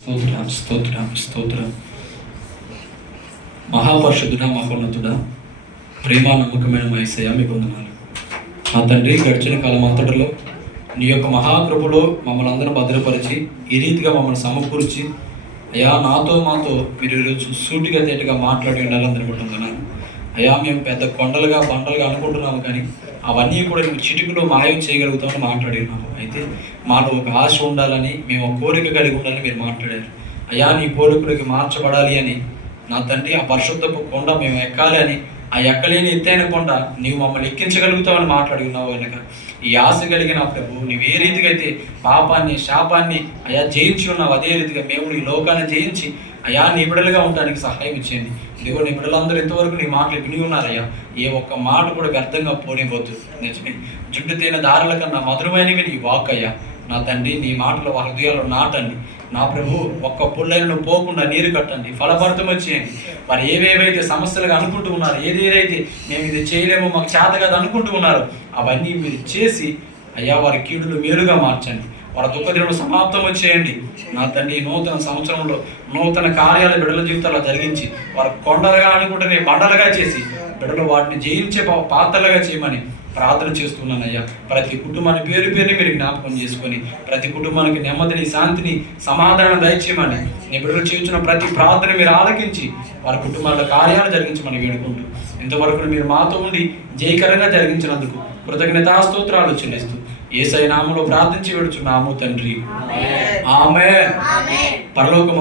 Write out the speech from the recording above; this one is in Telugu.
స్తోత్రం స్తోత్రం స్తోత్రం. మహాపరిషుద్ధుడ మహోన్నతుడ ప్రేమ నమ్మకమైన మైసయ మీ వందనాలు. నా తండ్రి గడిచిన కాలం అంతటిలో నీ యొక్క మహాకృపలో మమ్మల్ని అందరూ భద్రపరిచి ఈ రీతిగా మమ్మల్ని సమకూర్చి అయ్యా నాతో మాతో మీరు ఈరోజు సూటిగా తేటగా మాట్లాడి ఉండాలని అనుకుంటున్నాను. అయ్యా మేము పెద్ద కొండలుగా బండలుగా అనుకుంటున్నాము కానీ అవన్నీ కూడా నువ్వు చిటికలో మాయం చేయగలుగుతామని మాట్లాడినాము అయితే మాలో ఒక ఆశ ఉండాలని మేము ఒక కోరిక కలిగి ఉండాలని మీరు మాట్లాడారు. అయ్యా నీ కోరికలకి మార్చబడాలి అని నా తండ్రి ఆ పరిశుద్ధపు కొండ మేము ఎక్కాలి అని ఆ ఎక్కలేని ఎత్తైన కొండ నీవు మమ్మల్ని ఎక్కించగలుగుతావని మాట్లాడి ఉన్నావు ఈ ఆశ కలిగిన ప్రభు నీవు ఏ రీతిగా అయితే పాపాన్ని శాపాన్ని అయా జయించి ఉన్నావు అదే రీతిగా మేము నీ లోకాన్ని జయించి అయా నీ బిడలుగా ఉండడానికి సహాయం ఇచ్చేయండి ఇదిగో నీ బిడ్డలందరూ ఎంతవరకు నీ మాటలు విని ఉన్నారయ్యా. ఏ ఒక్క మాట కూడా వ్యర్థంగా పోనివ్వద్దు. నిజమే. జుట్టు తేన దారుల కన్నా మధురమైనవి నీ వాక్ అయ్యా నా తండ్రి నీ మాటలు వాళ్ళ హృదయాల్లో నాటండి. నా ప్రభు ఒక్క పుల్లైన పోకుండా నీరు కట్టండి ఫలభరితం వచ్చేయండి. వారు ఏవేవైతే సమస్యలుగా అనుకుంటూ ఉన్నారు ఏదేదైతే మేము ఇది చేయలేమో మాకు చేత కదా అనుకుంటూ ఉన్నారు అవన్నీ మీరు చేసి అయ్యా వారి కీడులు మేలుగా మార్చండి. వారి దుఃఖదినుడు సమాప్తం చేయండి. నా తండ్రి నూతన సంవత్సరంలో నూతన కార్యాలు బిడ్డల జీవితాల్లో జరిగించి వారు కొండలుగా అనుకుంటే బండలుగా చేసి బిడ్డలు వాటిని జయించే పాత్రలుగా చేయమని ప్రార్థన చేస్తున్నానయ్యా. ప్రతి కుటుంబాన్ని పేరు పేరుని మీరు జ్ఞాపకం చేసుకొని ప్రతి కుటుంబానికి నెమ్మదిని శాంతిని సమాధానం దయచేయమని నీ బిడ్డలు చేయించిన ప్రతి ప్రార్థన మీరు ఆలకించి వారి కుటుంబాల్లో కార్యాలు జరిగించమని వేడుకుంటూ ఇంతవరకు మీరు మాతో ఉండి జయకరంగా జరిగించినందుకు కృతజ్ఞతాస్తోత్రాలు చెల్లిస్తూ ఏసై నామలో ప్రార్థించి పెడుచున్నాము తండ్రి. ఆమె పరలోకము